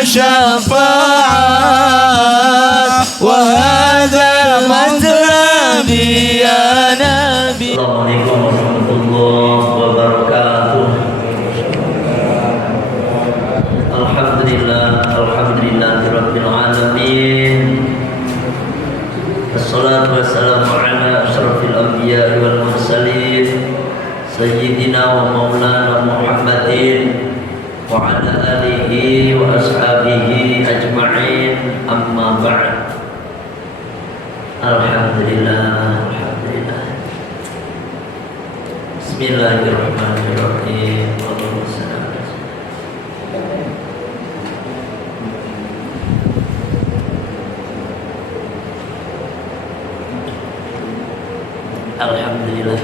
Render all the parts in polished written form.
الشفاعة وهذا مطلبي يا نبي. Assalamualaikum warahmatullahi wabarakatuh. Alhamdulillahirabbil alamin. Wassalatu wassalamu ala asyrafil anbiya'i wal mursalin sayyidina wa maulana Muhammadin wa ala alihi wa ashabihi ajma'in, amma ba'd. Alhamdulillah. Bismillahirrahmanirrahim. Alhamdulillah.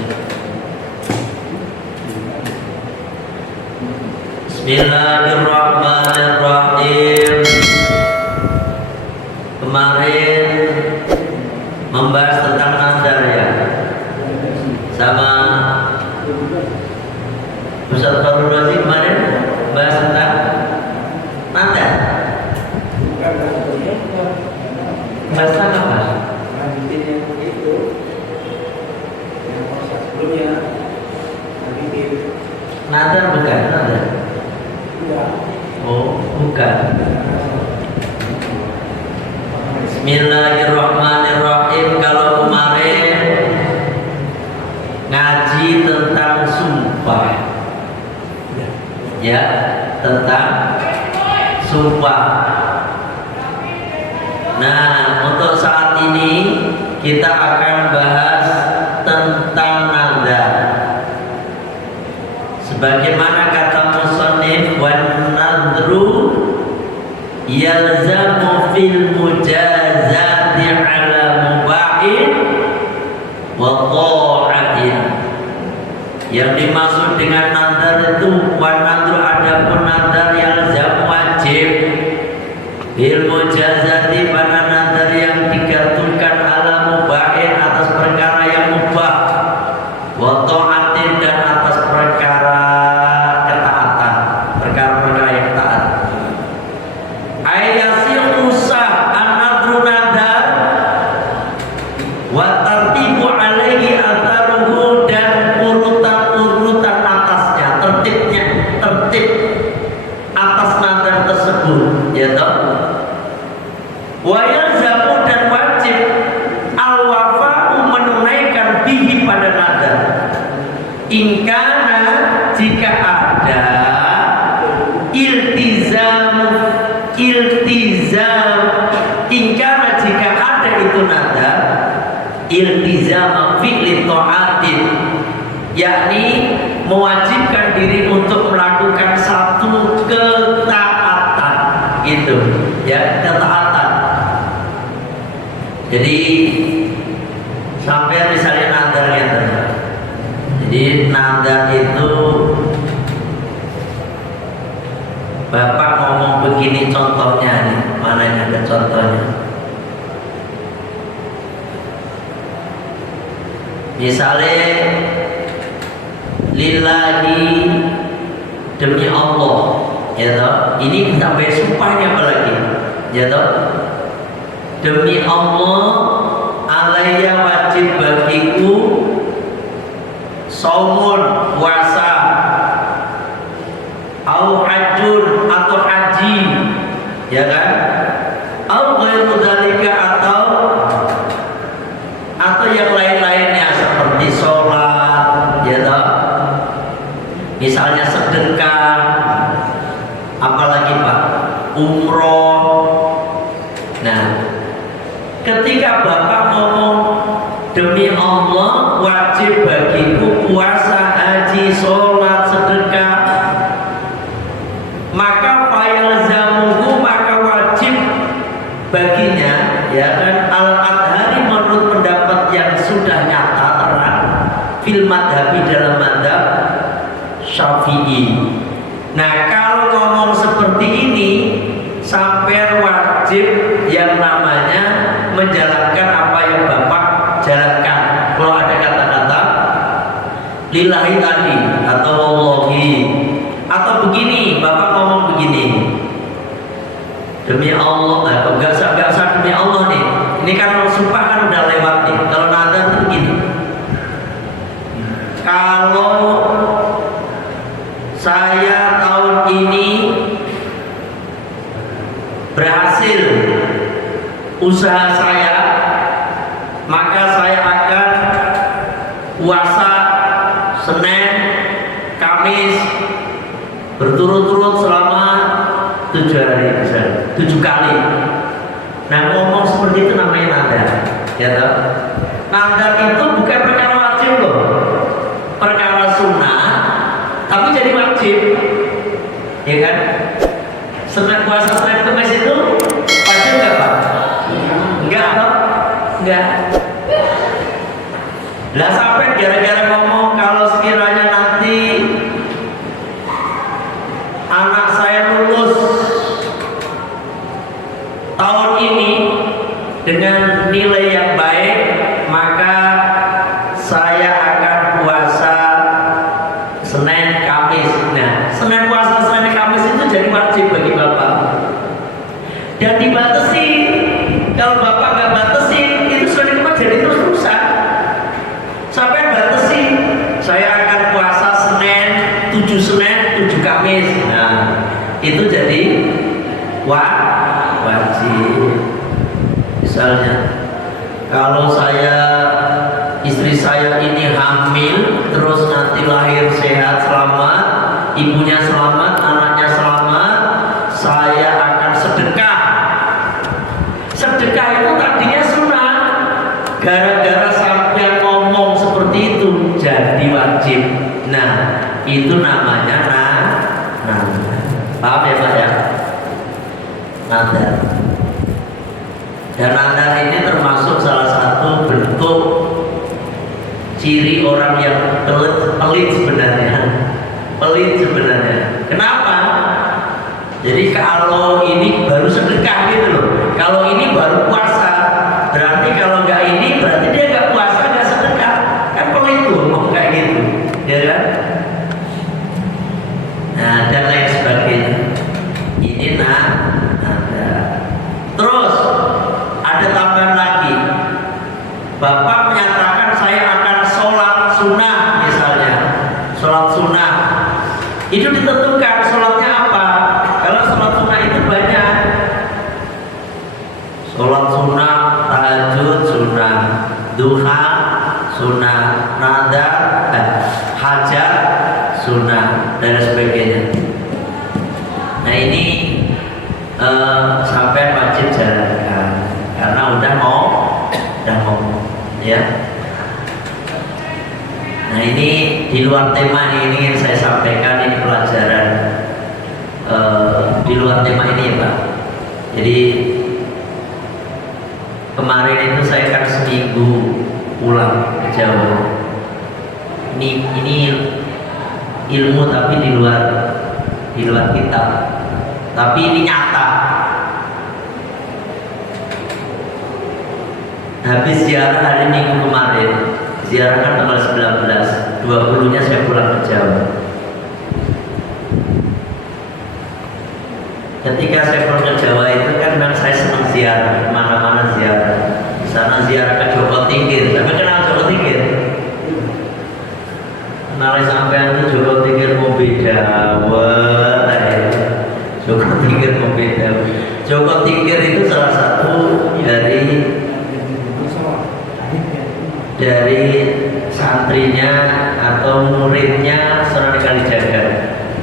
Bismillahirrahmanirrahim. Kemarin membahas tentang nazar ya, sama Ustaz Farul Razi kemarin bahas tentang nazar. Bahas tentang apa? Nazar bukan nazar. Oh, bukan. Bismillahirrahmanirrahim. Kalau kemarin ngaji tentang sumpah, ya, tentang sumpah. Nah, untuk saat ini kita akan bahas tentang nazar. Sebagaimana kata musannif, wan nadru yalzamu fil mujazati ala mubahin wa ta'atin. Yang dimaksud dengan nazar itu wan nadru, adapun nazar yalzam wajib, fil mujazati pada nazar yang digantungkan ala mubahin atas perkara yang mubah, wa ta'atin dan atas perkara ketaatan, perkara-perkara yang taat. Ayasil usah an-nadru nadar wa tartibu alaihi atharuhu, dan urutan-urutan atasnya, tertib atas nadar tersebut, ya toh. Wa yalzamu, dan wajib al-wafa'u, menunaikan bihi pada nadar. Ingkana, jika ada iltizam, ingkana, jika ada itu nadar iltizam fi'li ta'atin, yakni mewajibkan diri untuk melakukan satu ketaatan, gitu ya, ketaatan. Jadi sampai misalnya nadar gitu. Jadi nadar itu Bapak ngomong begini, contohnya nih, mana yang ada contohnya? Misalnya lillahi, demi Allah, ya toh. Ini sampai sumpahnya apalagi, ya toh. Demi Allah, alayya wajib bagiku saumun, puasa, au hajjun, atau haji, ya kan? Au ghairu dzalika, atau yang lain-lainnya seperti sholat, ya toh. Misalnya sedekah, apalagi Pak, umroh. Nah, ketika Bapak ngomong demi Allah wajib bagiku puasa, haji, sholat, sedekah, maka fayalzamuhu, maka wajib baginya, ya kan, al-adhari, menurut pendapat yang sudah nyata terang, fil madhabi, dalam madhab Syafi'i. Nah, kalau ngomong seperti ini sampai wajib yang namanya menjalankan apa yang Bapak jalankan. Kalau ada kata-kata lillahi tadi atau wallahi, atau begini, Bapak ngomong begini, maka saya akan puasa Senin, Kamis berturut-turut selama 7 hari, 7 kali. Nah, ngomong seperti itu namanya nadar, ya toh? Nadar itu bukan perkara wajib loh, perkara sunnah, tapi jadi wajib, ya kan? Senin puasa Senin Kamis itu wajib nggak Pak? Enggak toh? Enggak. Lah sampai gara-gara ngomong kalau sekiranya nanti anak saya lulus tahun ini dengan nilai yang baik, maka saya akan puasa Senin Kamis. Nah, Senin puasa Senin Kamis itu jadi wajib bagi Bapak. Dan dibatasi. Kalau Bapak nggak batasi, itu Senin Kamis jadi terus-terusan. Sampai batasi, saya akan puasa Senin, 7 Senin, 7 Kamis. Nah, itu jadi wajib. Misalnya, kalau istri saya ini hamil, terus nanti lahir sehat selamat, ibunya selamat, anaknya selamat, saya akan sedekah. Sedekah itu tadinya sunnah, gara-gara sampai ngomong seperti itu jadi wajib. Nah, itu namanya paham ya Pak ya? Nadar. Dan nadar ini termasuk salah satu bentuk ciri orang yang pelit sebenarnya. Pelit sebenarnya. Kenapa? Jadi kalau ini baru sedekah gitu loh. Kalau ini baru puasa, berarti kalau nggak ini berarti dia nggak puasa, nggak sedekah. Kan pelit tuh mau kayak gitu, ya kan? Nah, dan lain sebagainya. Ini ada. Terus ada tambahan lagi. Bapak menyatakan saya akan sholat sunnah misalnya, sholat sunnah. Itu ditentukan sholatnya apa. Kalau sholat sunnah itu banyak. Sholat sunnah, tahajud sunnah, duha sunnah, nadar, hajat sunnah, dan sebagainya. Nah ini sampai wajib jalankan karena udah ngomong, ya. Nah ini di luar tema ini yang saya sampaikan, ini pelajaran di luar tema ini ya Pak. Jadi kemarin itu saya kan seminggu pulang ke Jawa. Ini ilmu tapi di luar kitab. Tapi ini nyata. Habis ziarah hari Minggu kemarin, ziarah kan tanggal 19, 20-nya saya pulang ke Jawa. Ketika saya pulang ke Jawa itu kan memang saya senang ziarah, mana-mana ziarah. Di sana ziarah ke Joko Tingkir. Tapi kenal Joko Tingkir? Kenal sampean itu Joko Tingkir mau beda. Wah, Joko Tingkir mau beda. Joko Tingkir itu salah satu dari santrinya atau muridnya Sunan Kalijaga,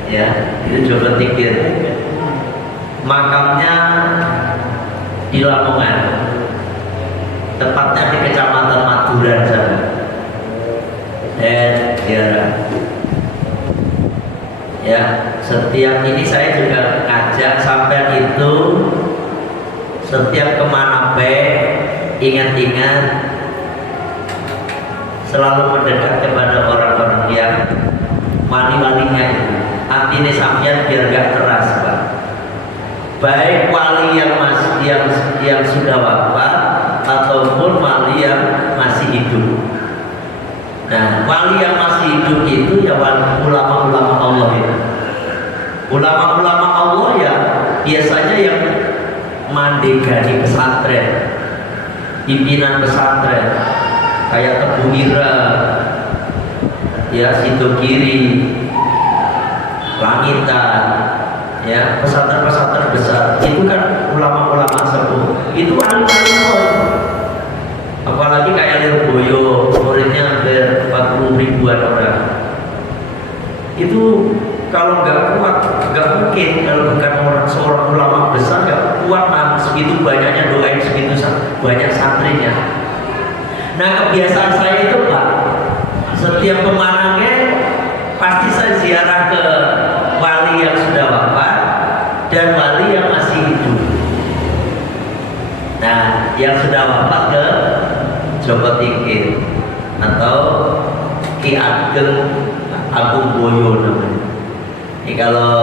ya, itu Joko Tingkir. Makamnya di Lamongan, tepatnya di Kecamatan Maduran sana. Dan ya, setiap ini saya juga ngajak sampai itu setiap kemana ingat-ingat selalu mendekat kepada orang-orang yang wali-walinya itu. Artinya sampean biar gak keras Pak. Baik wali yang sudah wafat ataupun wali yang masih hidup. Nah, wali yang masih hidup itu ya ulama-ulama Allah itu. Ulama-ulama Allah ya biasanya yang mandegani pesantren, pimpinan pesantren, kayak Tebu Ira, ya, Sido Kiri, Langitan, ya, pesantren-pesantren besar itu kan ulama-ulama sepuh, itu wali-wali Allah. Apalagi kayak Lirboyo, muridnya hampir 40 ribuan orang. Itu kalau nggak kuat, nggak mungkin kalau bukan seorang ulama besar nggak kuat segitu banyaknya doain segitu banyak santrinya. Nah kebiasaan saya itu Pak, setiap pemanangnya pasti saya ziarah ke wali yang sudah wafat dan wali yang masih hidup. Nah yang sudah wafat ke Joko Tingkir atau Ki Ageng Agung Boyo namanya. Ini kalau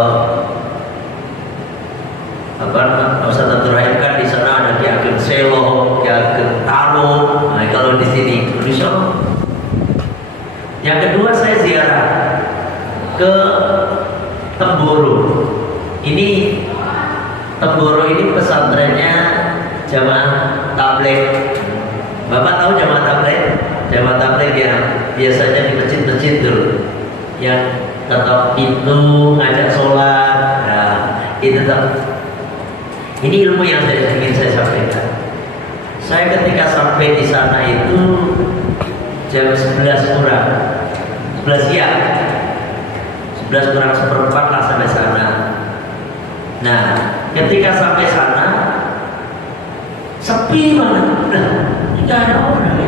Ustaz Abdul Rahim kan di sana ada Ki Ageng Selo, Ki Ageng Talo. Nah, kalau di sini Indonesia. Yang kedua saya ziarah ke Temboro. Ini Temboro ini pesantrennya Jamaah Tabligh. Bapak tahu Jamaah Tabligh? Jamaah Tabligh yang biasanya di masjid-masjid dulu, yang ketok pintu, ngajak sholat. Nah, itu tuh. Ini ilmu yang ingin saya sampaikan. Saya ketika sampai di sana itu jam 11 kurang 11 siang, 11 kurang seperempat lah sampai sana. Nah ketika sampai sana sepi banget, tidak ada orang.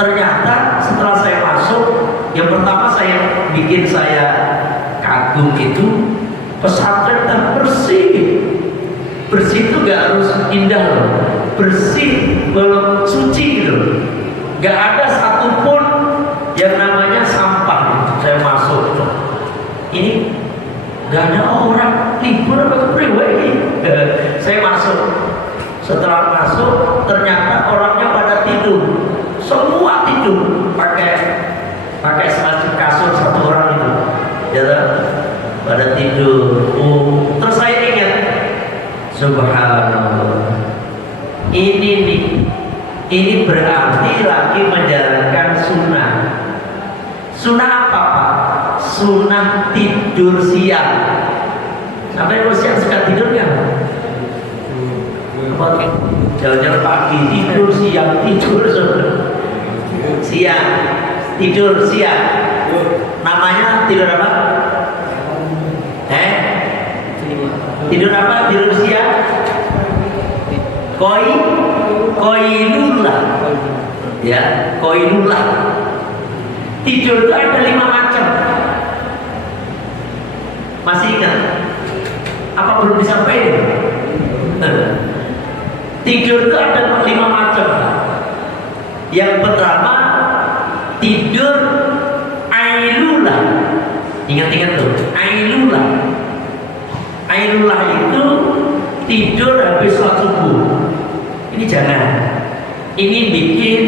Ternyata setelah saya masuk, yang pertama bikin saya kagum itu pesantren dan bersih. Bersih itu gak harus indah loh, bersih belum suci gitu. Gak ada satupun yang namanya sampah. Saya masuk, ini gak ada orang, libur apa ini. Saya masuk, setelah masuk ternyata orangnya pada tidur, semua tidur pakai semacam kasur satu orang itu, ya pada tidur. Terus saya ingat, subhanallah, ini berarti lagi menjalankan sunnah. Sunnah apa Pak? Sunnah tidur siang. Sampai kalau siang suka tidur kan? Jalan-jalan pagi tidur, siang tidur, siang tidur, siang. Namanya tidur apa? Tidur apa? Tidur siang? Koinullah. Ya, koinullah. Tidur itu ada 5 macam. Masih ingat? Apa belum disampaikan? Tidur itu ada 5 macam. Yang pertama tidur ailulah. Ingat-ingat tuh, ailulah. Ailulah itu tidur habis sholat subuh. Ini jangan. Ini bikin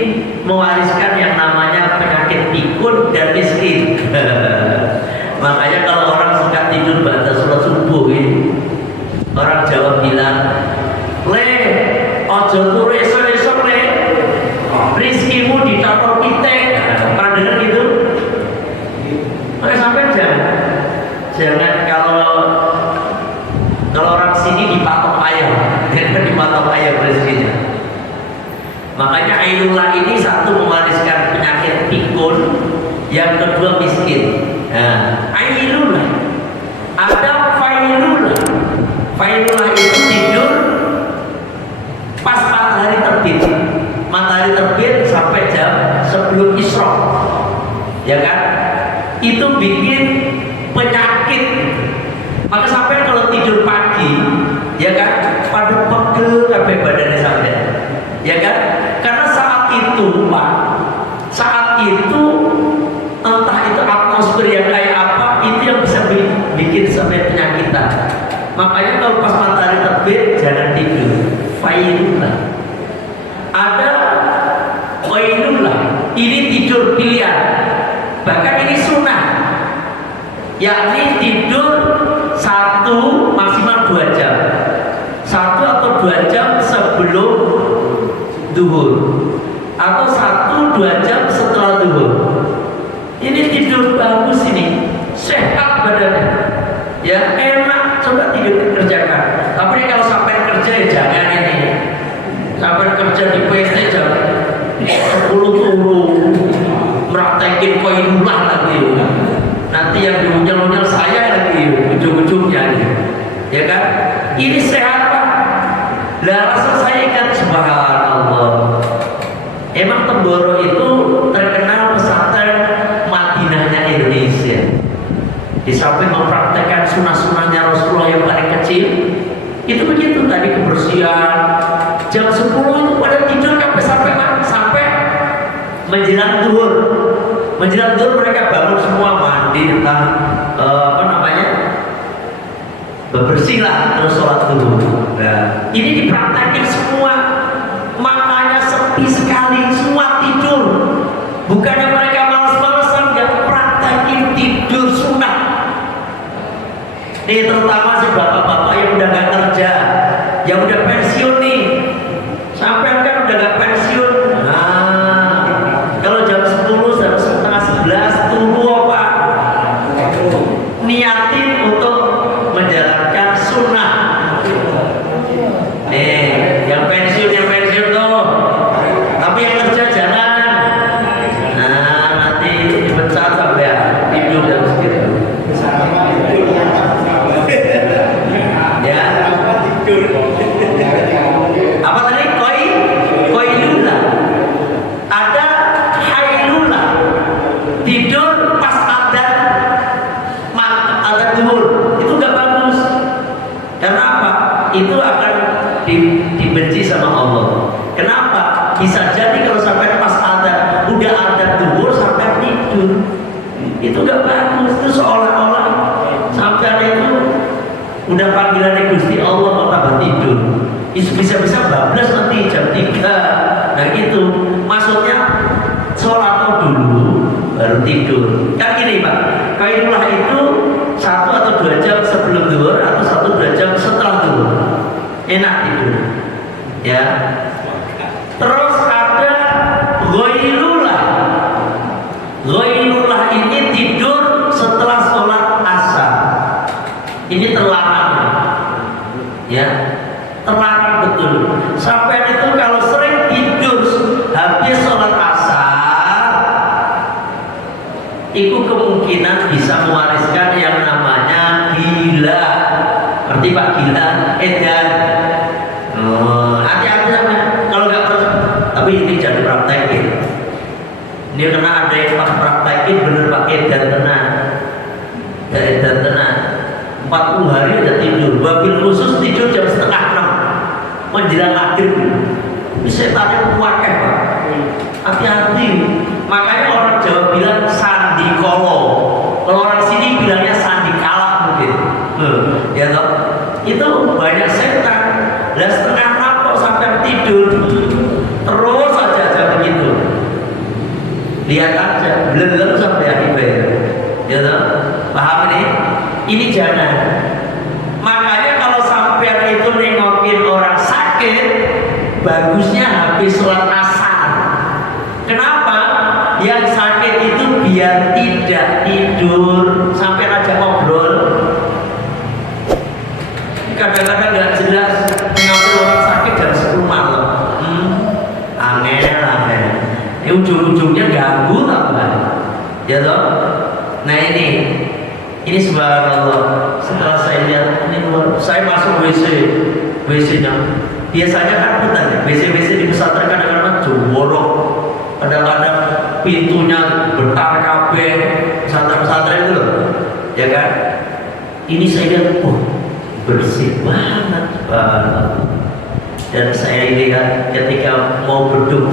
mewariskan yang namanya penyakit pikun dan miskin. Makanya kalau orang suka tidur pada sholat subuh ini, orang Jawa bilang, le, ojo turu esok-esok le, rizkimu ditaruh pitek. Pernah dengar gitu? Oke, sampai jangan kalau orang sini dipatok ayam, jangan dipatok ayam rezekinya. Makanya ainullah ini satu mewariskan penyakit pikun, yang kedua miskin. Nah, ainullah. Ada failullah. Failullah itu tidur pas matahari terbit. Matahari terbit sampai jam sebelum isyraq. Ya kan? Itu bikin penyakit. Maka sampai kalau tidur pagi, ya kan, pada pegel sampai badannya sampai, ya kan? Karena saat itu Pak, saat itu entah itu atmosfer yang kayak apa, itu yang bisa bikin sampai penyakitan. Makanya kalau pas matahari terbit jangan tidur. Failullah. Ada failullah. Ini tidur pilihan. Bahkan ini sunnah. Yakni tidur 1 maksimal 2 jam. 1 atau 2 jam sebelum duhur, atau 1-2 jam setelah duhur. Ini tidur bagus, ini sehat badannya, ya enak. Coba tidur kerjakan. Tapi kalau sampai kerja ya jangan ini. Sampai kerja di PT jangan. turu praktekin koinullah lagi. Nanti yang diunyel-unyel saya lagi ujung-ujungnya, ya kan? Ini sehat Pak. Lah rasa saya ingat subhanallah. Emang Temboro itu terkenal pesantren Madinahnya Indonesia. Di samping mempraktekkan sunnah-sunnahnya Rasulullah yang paling kecil, itu begitu tadi kebersihan. Jam 10 itu pada tidur sampai menjelang zuhur. Menjelang zuhur mereka bangun semua mandi bebersih lah, terus sholat zuhur. Nah, ini dipraktekin semua, makanya sepi sekali, semua tidur. Bukannya mereka malas-malasan, nggak praktekin tidur sunnah. Ini terutama si bapak-bapak yang udah nggak kerja, yang udah pensiun nih. Sampai kan udah nggak pensiun. Nah, kalau jam 10, jam setengah 11 tunggu apa? Niatin untuk menjalankan sunnah. Nih, yang pensiun tuh. Tapi yang kerja jangan. Nah, nanti dipecat sampai tidur jam segitu. Ya. Apa tadi? Koilula. Ada hailula. Tidur pas adzan zuhur. Itu gak bagus. Karena apa? Itu akan dibenci sama Allah. Kenapa? Bisa jadi kalau sampai pas adzan, udah adzan zuhur sampai tidur. Itu gak bagus. Itu seolah-olah sampai itu udah panggilan Gusti Allah kok tambah tidur. Bisa-bisa bablas nanti jam 3. Nah gitu. Maksudnya sholat dulu baru tidur. Kan gini Pak, kaidullah itu 1 atau 2 jam sebelum zuhur atau 1-2 jam setelah zuhur. Enak tidur. Ya. Terus ada ghailullah. Ghailullah ini tidur setelah sholat asar. Ini terlarang. Ya. Terlarang betul. Sampai itu kalau sering tidur habis sholat asar, itu kemungkinan bisa mewariskan yang namanya gila. Ngerti Pak, gila? Edan. Hati-hati sama. Kalau nggak pernah, tapi ini jangan praktekin. Ini karena ada yang pas praktekin bener Pak, edan tenang. Edan tenang. 40 hari udah tidur. Wabil khusus tidur jam setengah 6 menjelang maghrib. Setannya kuat Pak. Hati-hati. Makanya orang Jawa bilang sandi kolo. Kalau orang sini bilangnya sandi kalak mungkin. Ya toh? Itu banyak setan. Dan setengah 6 kok sampai tidur. Terus saja begitu. Lihat aja, belum sampai akhir. Ya toh? Paham ini? Ini jangan. Makanya kalau sampai itu nengokin orang sakit, bagusnya habis sholat asar. Kenapa? Yang sakit itu biar tidak tidur sampai aja ngobrol. Kadang-kadang nggak jelas mengambil orang sakit jam 10 malam. Angel. Ini ujung-ujungnya ganggu tambah. Ya toh? Nah ini subhanallah. Setelah saya lihat ini luar, saya masuk WC-nya. Biasanya kan bukan ya, WC di pesantren kadang-kadang jorok, kadang-kadang pintunya betar kabeh, pesantren itu loh, ya kan? Ini saya lihat, bersih banget, dan saya lihat ketika mau berdua,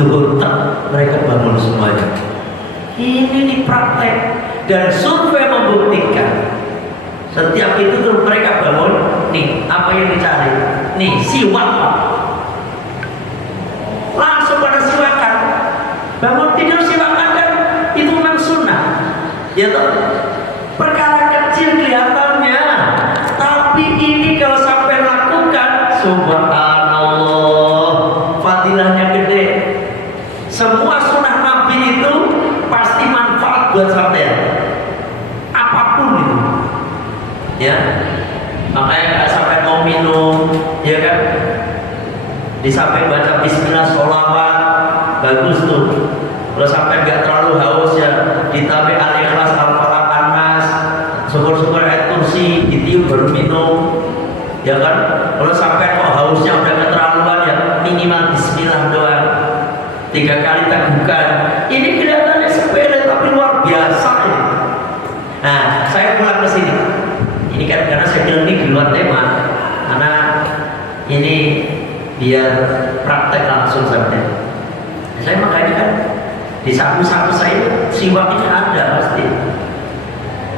duhur mereka bangun semuanya. Ini dipraktek dan survei membuktikan. Setiap itu tuh mereka bangun, nih apa yang dicari? Nih siwak Pak. Langsung pada siwakan. Bangun tidur siwakan kan itu memang sunnah. Ya toh? Perkara kecil kelihatannya, tapi ini kalau sampai lakukan, subhanallah, fadilahnya gede. Semua sunnah Nabi itu pasti manfaat buat sampean. Apapun itu. Ya, makanya nggak sampai mau minum, ya kan? Di samping baca Bismillah, sholawat, bagus tuh. Kalau sampai nggak terlalu haus ya ditambah Al-Ikhlas, Al-Falaq, An-Nas, syukur-syukur ayat kursi, ditiup baru minum. Ya kan? Kalau sampai kok hausnya udah keterlaluan ya minimal Bismillah doang. 3 kali tegukan. Ini kelihatannya sepele tapi luar biasa ini. Nah, saya pulang ke sini. Ini kan karena saya bilang ini di luar tema, karena ini biar praktek langsung saja. Saya makanya kan di saku-saku saya siwak ini ada pasti.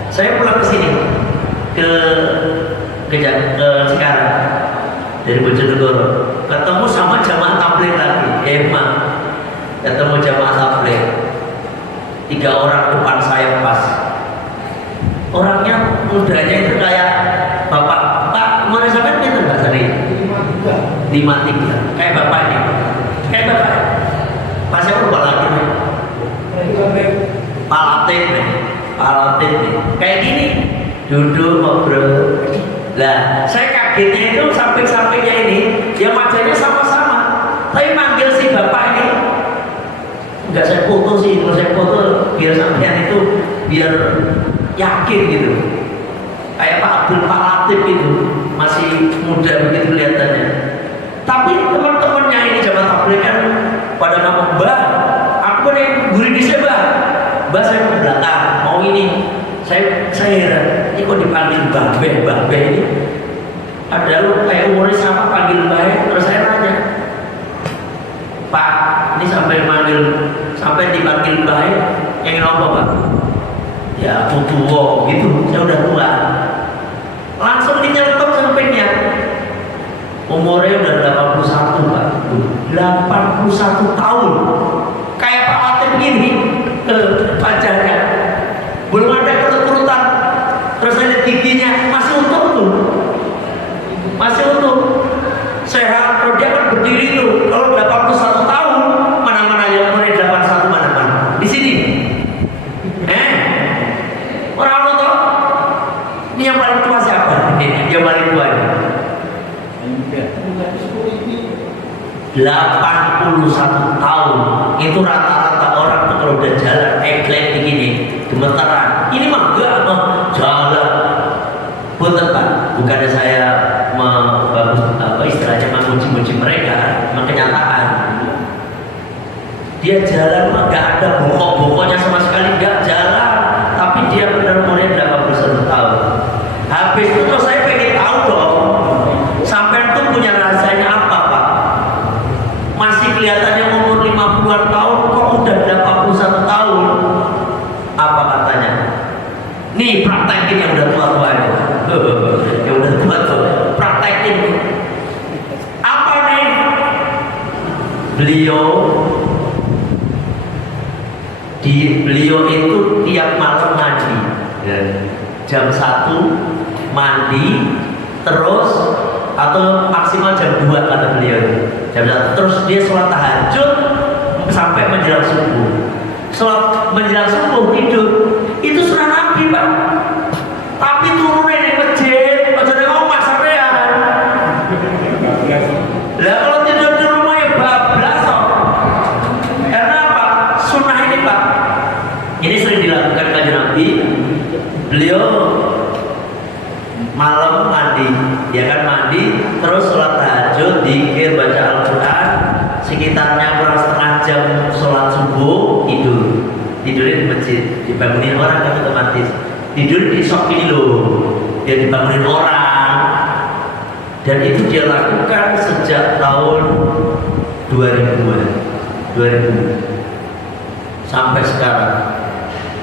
Saya pulang ke sini ke sekarang dari Bojonegoro, ketemu sama jamaah tabligh lagi, emang ketemu jamaah tabligh 3 orang depan saya pas. Orangnya mudanya itu kayak bapak, Pak, mau sampai itu nggak tadi? 53, kayak bapaknya, kayak bapak. Pas saya lupa lagi nih, Palatin nih, kayak gini, duduk ngobrol. Lah, saya kagetnya itu samping-sampingnya ini, dia wajahnya sama-sama, tapi manggil si bapak ini, nggak saya foto sih, kalau saya foto biar sampean itu biar yakin gitu. Kayak Pak Abdul Pak Latif itu masih muda begitu kelihatannya. Tapi teman-temannya ini jamaah tabligh kan pada nama Mbah, aku nih gurih di Mbah saya ke belakang mau ini. Saya heran, ini kok dipanggil Mbah ini. Padahal kayak umurnya sama panggil Mbah. Terus saya nanya, Pak, ini sampai dipanggil Mbah yang apa Pak? Ya aku tua gitu, saya udah tua. Langsung dinyeletuk sampingnya. Umurnya udah 81 Pak. 81 tahun. Kayak Pak Latif gini wajahnya. Belum ada kerut-kerutan. Terus ada giginya masih utuh tuh. Masih utuh. Sehat, kalau dia kan berdiri tuh. Kalau 81 tahun, mana-mana yang umurnya 81 mana-mana. Di sini. Orang tahu ini yang paling tua siapa? Ini yang paling tua ini. 81 tahun. Itu rata-rata orang tuh kalau udah jalan eglek begini, gemeteran. Ini mah enggak jalan. Punten Pak, bukannya saya istilahnya memuji-muji mereka, memang kenyataan. Dia jalan mah enggak ada bongkok-bongkoknya sama sekali, enggak jalan. Tapi dia benar-benar 81 tahun. Habis itu terus saya pengen tahu dong, sampai itu punya rasanya apa Pak? Masih kelihatannya umur 50-an tahun, kok udah 81 tahun? Apa katanya? Nih praktekin yang udah tua-tua aja. Yang udah tua-tua, praktekin. Apa nih? Beliau itu tiap malam mandi. Jam 1 mandi, terus atau maksimal jam 2 kata beliau. Jam 1 terus dia sholat tahajud sampai menjelang subuh. Sholat menjelang subuh tidur. Itu sunnah Nabi Pak. Tapi turunnya di masjid, aja di rumah sampean. Lah kalau tidur di rumah ya bablas kok. Karena apa? Sunnah ini Pak. Ini sering dilakukan Kanjeng Nabi. Beliau malam mandi, ya kan mandi, terus sholat tahajud, zikir, baca Al-Quran, sekitarnya kurang setengah jam sholat subuh, tidurin di masjid, dibangunin orang kan otomatis, tidur di sok ini loh, dia dibangunin orang, dan itu dia lakukan sejak tahun 2000 sampai sekarang.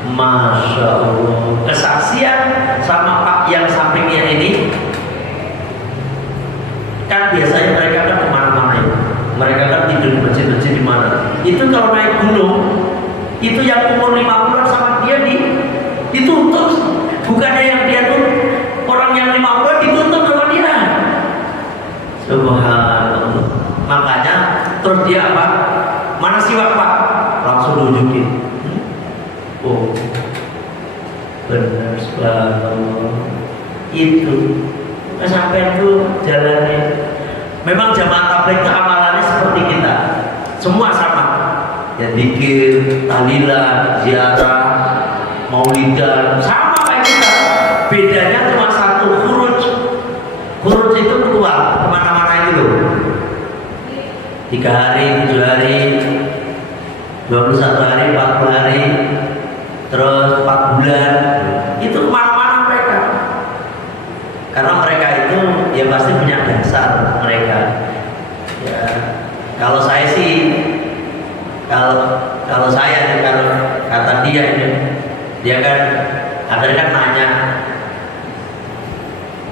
Masya Allah, kesaksian sama Pak yang sampingnya ini kan biasanya mereka kan kemana-mana ya. Mereka kan tidur di masjid-masjid di mana. Itu kalau naik gunung, itu yang umur 50-an sama dia dituntut. Bukannya yang dia tuh orang yang 50-an dituntut sama dia. Subhanallah. Makanya terus dia apa? Mana siwak Pak? Langsung nunjukin. Oh, benar sekali. Itu sampai itu jalannya. Memang jamaah tabligh itu amalannya seperti kita, semua sama. ya zikir, tahlilan, ziarah, maulidan, sama kayak kita. Bedanya cuma satu, khuruj. Khuruj itu keluar kemana-mana itu loh. 3 hari, 7 hari, 21 hari, 40 hari, terus 4 bulan, itu kemana-mana mereka. Karena mereka itu ya pasti punya dasar mereka. Ya, kalau saya sih, kalau saya nih, kalau kata dia ini, dia kan akhirnya kan nanya,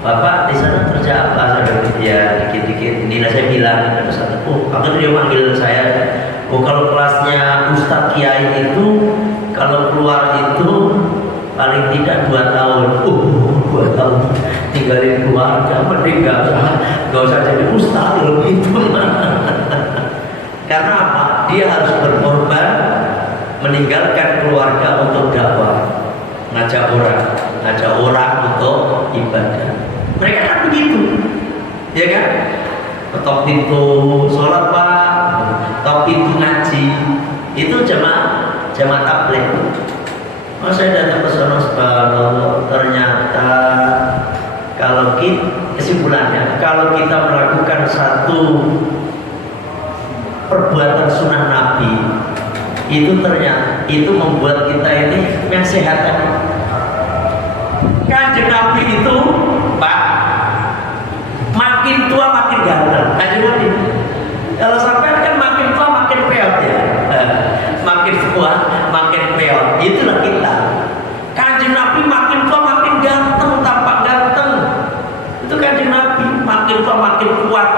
Bapak di sana kerja apa? Saya bilang, ya dikit-dikit. Inilah saya bilang, terus akhirnya dia manggil saya. Oh kalau kelasnya Ustadz Kiai itu, kalau keluar itu paling tidak 2 tahun. 2 tahun tinggalin keluarga, mending gak usah jadi Ustadz loh gitu. Karena apa? Dia harus berkorban meninggalkan keluarga untuk dakwah, ngajak orang untuk ibadah. Mereka kan begitu, ya kan? Ketok pintu sholat Pak, ketok pintu ngaji, itu jamaah tabligh. Oh saya datang ke sana, subhanallah, ternyata kalau kesimpulannya, kalau kita melakukan satu perbuatan sunnah Nabi, itu ternyata itu membuat kita ini yang sehat kan. Kanjeng Nabi itu, Pak, makin tua makin ganteng. Kanjeng Nabi, kalau sampai kan makin tua makin peot ya, makin tua makin peot. Itulah kita. Kanjeng Nabi makin tua makin ganteng, tampak ganteng. Itu Kanjeng Nabi, makin tua makin kuat.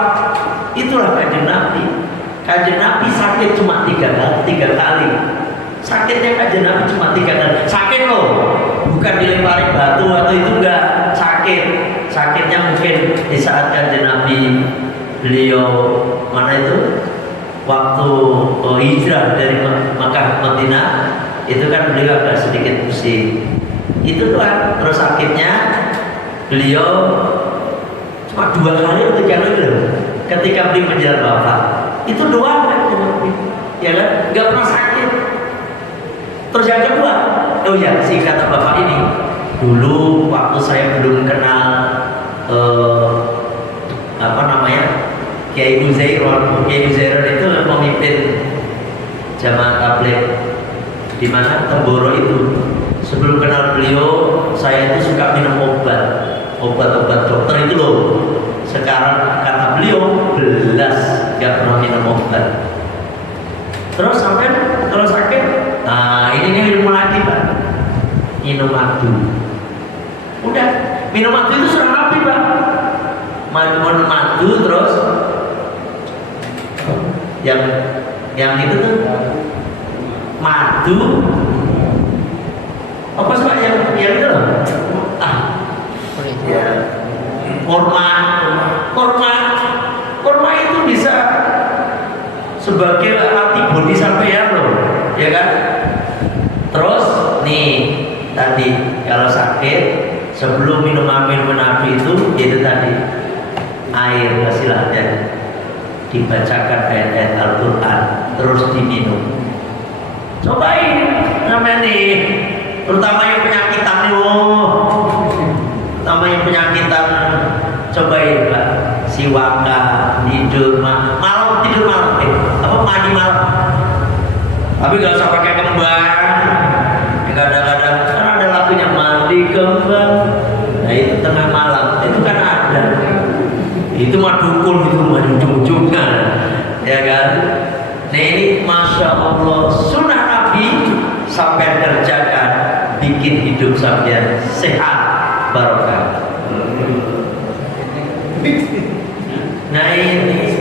Itulah Kanjeng Nabi. Kanjeng Nabi sakit cuma 3 kali. Sakitnya Kanjeng Nabi cuma 3 kali. Sakit loh, bukan dilempari batu atau itu enggak. Sakitnya mungkin di saat Kanjeng Nabi beliau mana itu waktu hijrah dari Makkah Madinah, itu kan beliau agak sedikit pusing. Itu doang. Terus sakitnya beliau cuma 2 kali atau 3 kali loh. Ketika beliau menjelang wafat. Itu doang kan, ya kan? Gak pernah sakit. Terus yang kedua, oh ya, si kata bapak ini, dulu waktu saya belum kenal apa namanya, Kiai Nuzairon. Kiai Nuzairon itu pemimpin jamaah tabligh di mana Temboro itu. Sebelum kenal beliau, saya itu suka minum obat dokter itu loh. Sekarang kata beliau belas gak pernah minum obat. Terus sampai kalau sakit, nah ini minum lagi Pak, minum madu. Udah, minum madu itu sunnah Nabi Pak. Minum madu terus yang itu tuh madu apa sih Pak yang itu loh? Ya. Kurma itu bisa sebagai antibodi sampean loh, ya kan? Terus nih tadi kalau sakit sebelum minum Nabi itu tadi air silahkan dibacakan ayat-ayat Al-Quran terus diminum. Cobain namanya nih, terutama yang penyakitan cobain Pak, siwaka, tidur malam, mandi malam. Tapi gak usah pakai kembang. Kadang-kadang kan ada lagunya mandi kembang. Nah itu tengah malam, itu kan ada. Itu mah dukun, itu mah ujung-ujungnya, ya kan? Nah ini masya Allah sunnah Nabi sampai kerjakan, bikin hidup sampean sehat barokah. Nah ini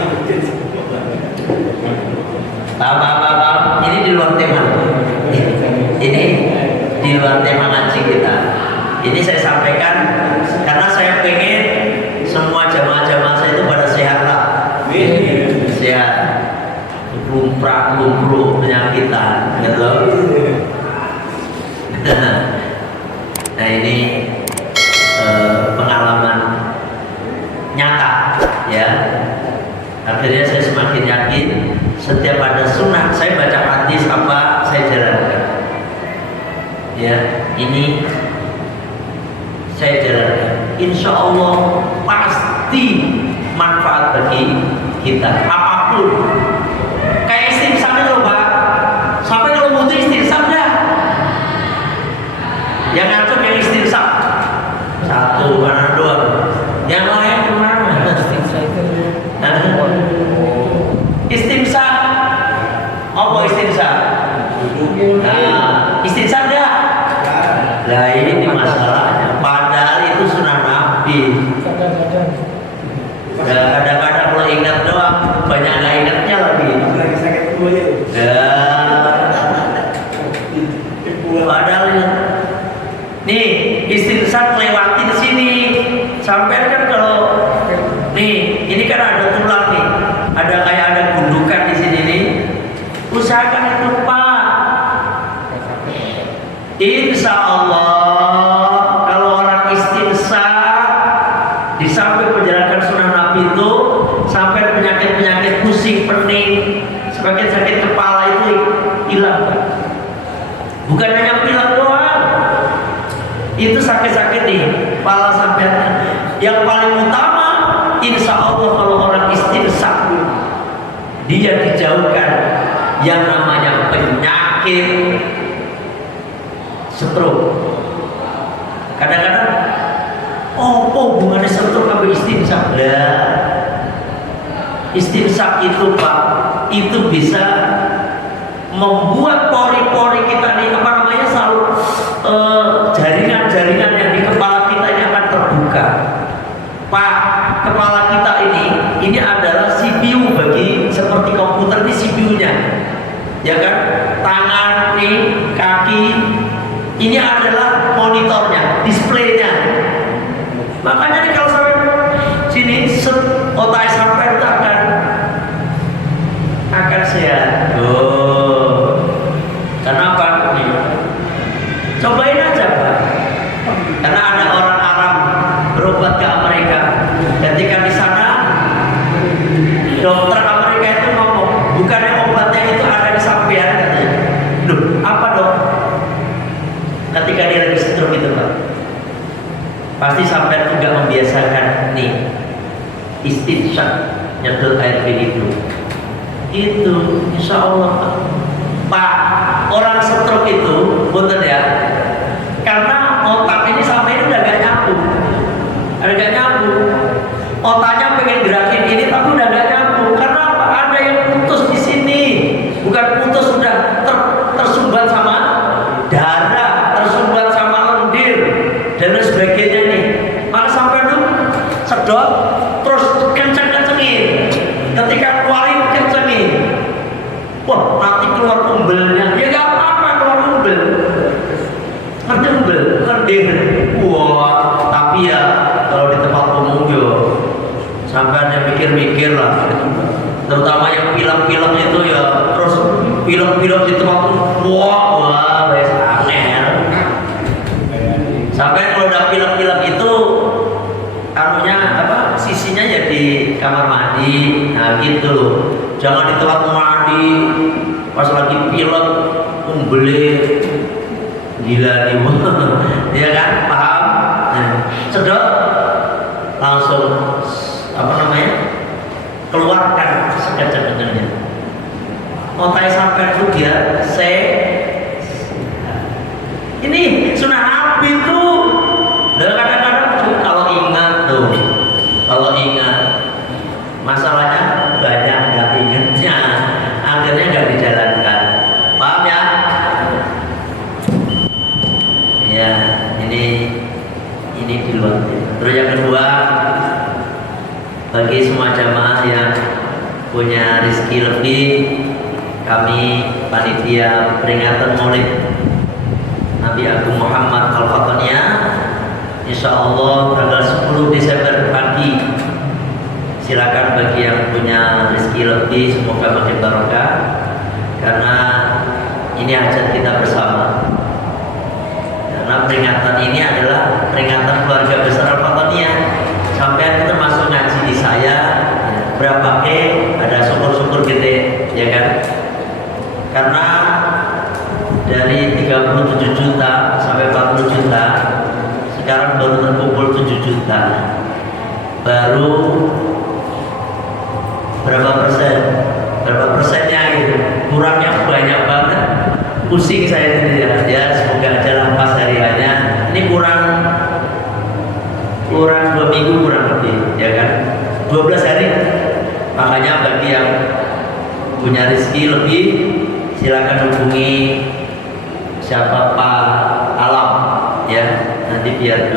ini di luar tema. Ini di luar tema ngaji kita. Ini saya sampaikan karena saya pengen semua jamaah-jamaah saya itu pada sehat lah. Sehat. Lumpuh penyakitan, gitu. Nah ini pengalaman nyata, ya. Akhirnya saya semakin yakin setiap ada sunnah. Saya baca hadis ini saya jalankan, insya Allah pasti manfaat bagi kita apapun. Kayak istighfar itu Pak, sampai kalau butuh istighfar dah, yang ngancam yang istighfar satu karena doang, yang lain kemana? Istighfar apa istighfar? Nah, istighfar dah. Nah ini masalahnya, padahal itu sunnah Nabi. Kadang-kadang kalau ingat doang, banyak nggak ingatnya lagi. Padahal nih istighfar lewati di sini. Sampai kan kalau nih, ini kan ada tulang nih, ada kayak ada gundukan di sini nih. Usahakan itu Pak. Insya Allah kalau orang istighfar di samping menjalankan sunnah Nabi itu, sampai penyakit-penyakit pusing, pening, sakit kepala itu hilang. Bukan hanya pilek doang, itu sakit-sakit nih kepala sampai. Yang paling utama, insya Allah kalau orang istighfar, dia dijauhkan yang namanya penyakit stroke. Kadang-kadang oh hubungannya stroke sama istighfar? Lah, istighfar itu Pak, itu bisa membuat pori-pori kita nih selalu jaringan-jaringan yang di kepala kita ini akan terbuka. Pak, kepala kita ini adalah CPU bagi, seperti komputer ini CPU-nya, ya kan? Tangan nih, kaki ini adalah monitornya, displaynya. Makanya nih kalau sampai sini otak sampai itu akan sehat. Oh, kenapa nih? Cobain aja Pak. Karena ada orang Arab berobat ke Amerika. Ketika di sana dokter Amerika itu ngomong, bukannya obatnya itu ada di sampean katanya. Loh, apa dok? Ketika dia lagi stroke itu Pak, pasti sampai juga membiasakan nih istighfar, nyedot air itu insya Allah Pak. Orang stroke itu betul ya, karena otak ini sampai ini udah gak nyambung, otaknya pengen gerakin ini tapi udah gak nyambung. Karena apa? Ada yang putus di sini, bukan putus, sudah tersumbat sama darah, tersumbat sama lendir dan lain sebagainya nih. Maka sampai itu sedot terus kenceng-kencengin, ketika keluarin kencengin, wah nanti keluar umbelnya, ya gak apa-apa keluar umbel, ngerti umbel, lendir, wah tapi ya kalau di tempat umum yo sampai ada mikir-mikir lah, terutama yang film-film itu ya, terus film-film di tempat umum, wah wes aneh. Sampai kalau udah film-film itu anunya apa, sisinya ya di kamar mandi, nah gitu loh. Jangan di tempat mandi pas lagi film umbele gila nih. Ya kan, paham? Nah, sedot langsung keluarkan sekecil-kecilnya. Otak sampai itu dia ini sunnah Nabi tuh. Dan kadang-kadang kalau ingat masalahnya banyak nggak ingatnya, akhirnya nggak dijalankan. Paham ya? Ya, ini di luar. Terus yang kedua, bagi semua jamaah yang punya rezeki lebih, kami panitia peringatan Maulid Nabi Agung Muhammad Al-Fataniyah, insya Allah tanggal 10 Desember pagi. Silakan bagi yang punya rezeki lebih, semoga makin barokah, karena ini hajat kita bersama. Karena peringatan ini adalah peringatan keluarga besar Al-Fataniyah. Sampai termasuk ngaji di saya, berapa ada syukur-syukur gede, ya kan? Karena dari 37 juta sampai 40 juta. Baru berapa persennya gitu, kurangnya banyak banget. Pusing saya sendiri ya, semoga aja lah pas hari hanya ini kurang 2 minggu kurang lebih ya kan, 12 hari. Makanya bagi yang punya rezeki lebih silakan hubungi siapa Pak Alam ya, nanti biar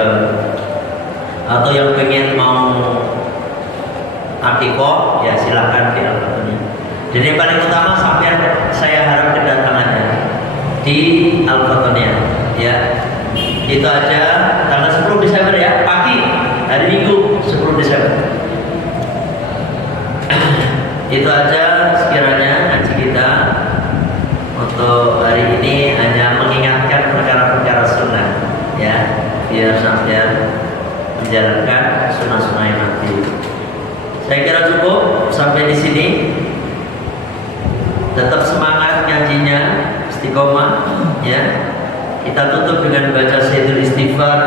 atau yang pengen mau akikoh ya silakan di Al-Fatihah. Jadi yang paling utama sampai saya harap kedatangannya di Al-Fatihah ya. Itu aja tanggal 10 Desember ya, pagi hari Minggu 10 Desember. Itu aja sekiranya ngaji kita untuk hari ini, hanya mengingatkan perkara-perkara sunnah ya, biar sampai menjalankan sunnah-sunnah yang nanti. Saya kira cukup sampai di sini. Tetap semangat ngajinya, istiqomah ya. Kita tutup dengan baca Sayyidul Istighfar.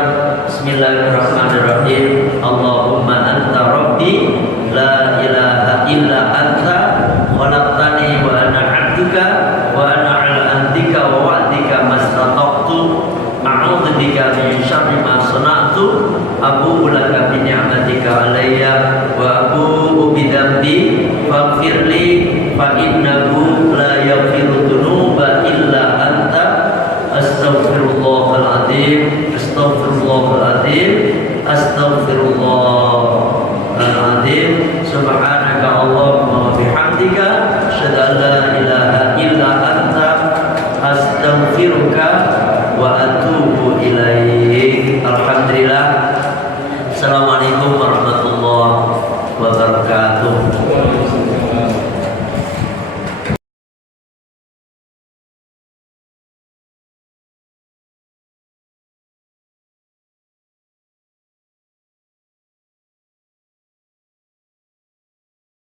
Bismillahirrahmanirrahim. Allahumma anta rabbi la ilaha illa anta khalaqtani wa ana 'abduka wa ana 'ala ahdika wa wa'dika mastata'tu a'udzu bika min syarri ma sana'tu abu'u